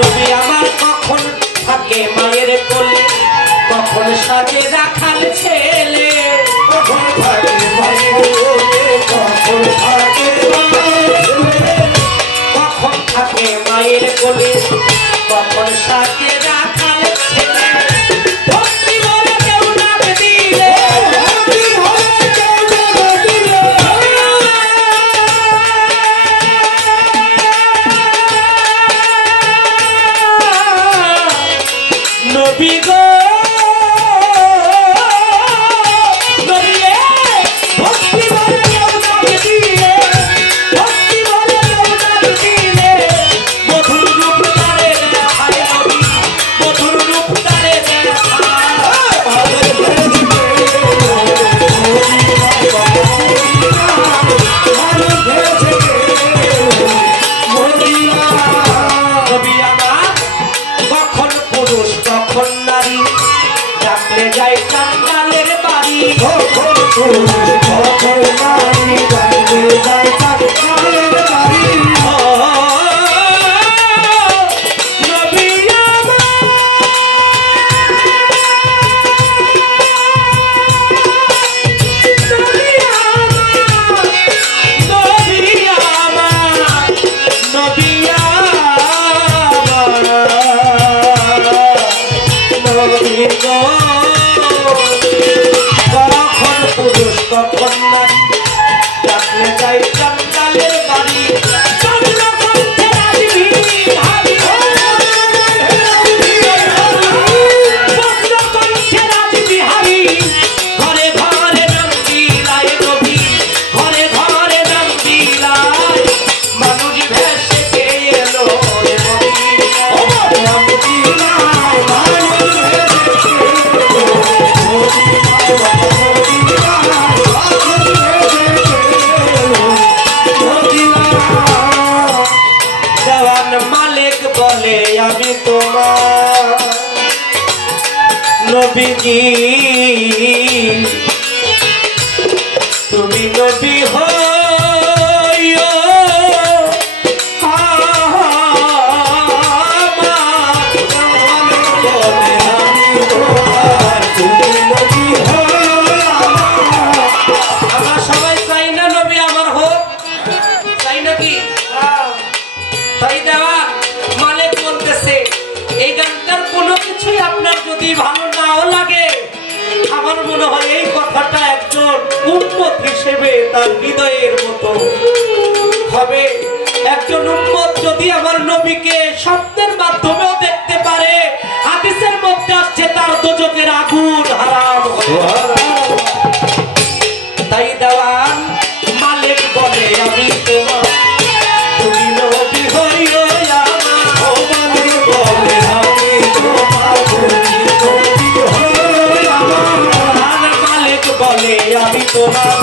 নবী আমার কখন থাকে মায়ের কোলে, কখন সাজে রাখাল ছেলে, কখন থাকে মায়ের কোলে, কখন থাকে কখন থাকে মায়ের কোলে, কখন সাজে রাখাল ছেলে। ভক্তি ভরে কেউ ডাক দিলে, ভক্তি ভরে কেউ ডাক দিলে, নবী গো নবী রে, ভক্তি ভরে কেউ ডাক দিলে, ভক্তি ভরে কেউ ডাক দিলে, মধুর রূপ তারে দেখায় নবী, মধুর রূপ তারে দেখায়। আমাদের ঘরেছে মানুষ ঘরেছে মদিনা। নবী আমার কখন পুরুষ কখন নারী, ডাকলে যায় চান্দালের বাড়ি। কখন পুরুষ কখন নারী, ডাকলে যায় চাঁদের বাড়ি। ও নবী আমার, নবী আমার, নবী আমার, নবী আমার, নবী গো। কখন পুরুষ কখন নারী, ডাকলে যায় চান্দালের বাড়ি। চন্দ্রকণ্ঠে রাজবিহারী, চন্দ্রকণ্ঠে রাজবিহারী, ঘরে ঘরে নাম দিলায় নবী, ঘরে ঘরে নাম দিলায়। মানুষ ভেসে কে এলো রে মদিনায়। দেওয়ান মালিক বলে আমি তোমার নবীজি, তুমি নবী হইও আমরা সবাই চাই না নবী আমার হোক, চাই নাকি? তাই দেওয়া মালিক বলতেছে এই গানটার কোনো কিছুই আপনার যদি ভালো নাও লাগে, আমার মনে হয় এই কথাটা একজন উম্মত হিসেবে তার হৃদয়ের মতো হবে। একজন উম্মত যদি আমার নবীকে স্বপ্নের মাধ্যমেও দেখতে পারে, হাদিসের মধ্যে আসছে তার দোজখের আগুন হারাম হবে। তাই দেওয়ান মালিক বলে আমি তোমার, তুমি নবী হইও আমার। মালিক বলে আমি তোমার,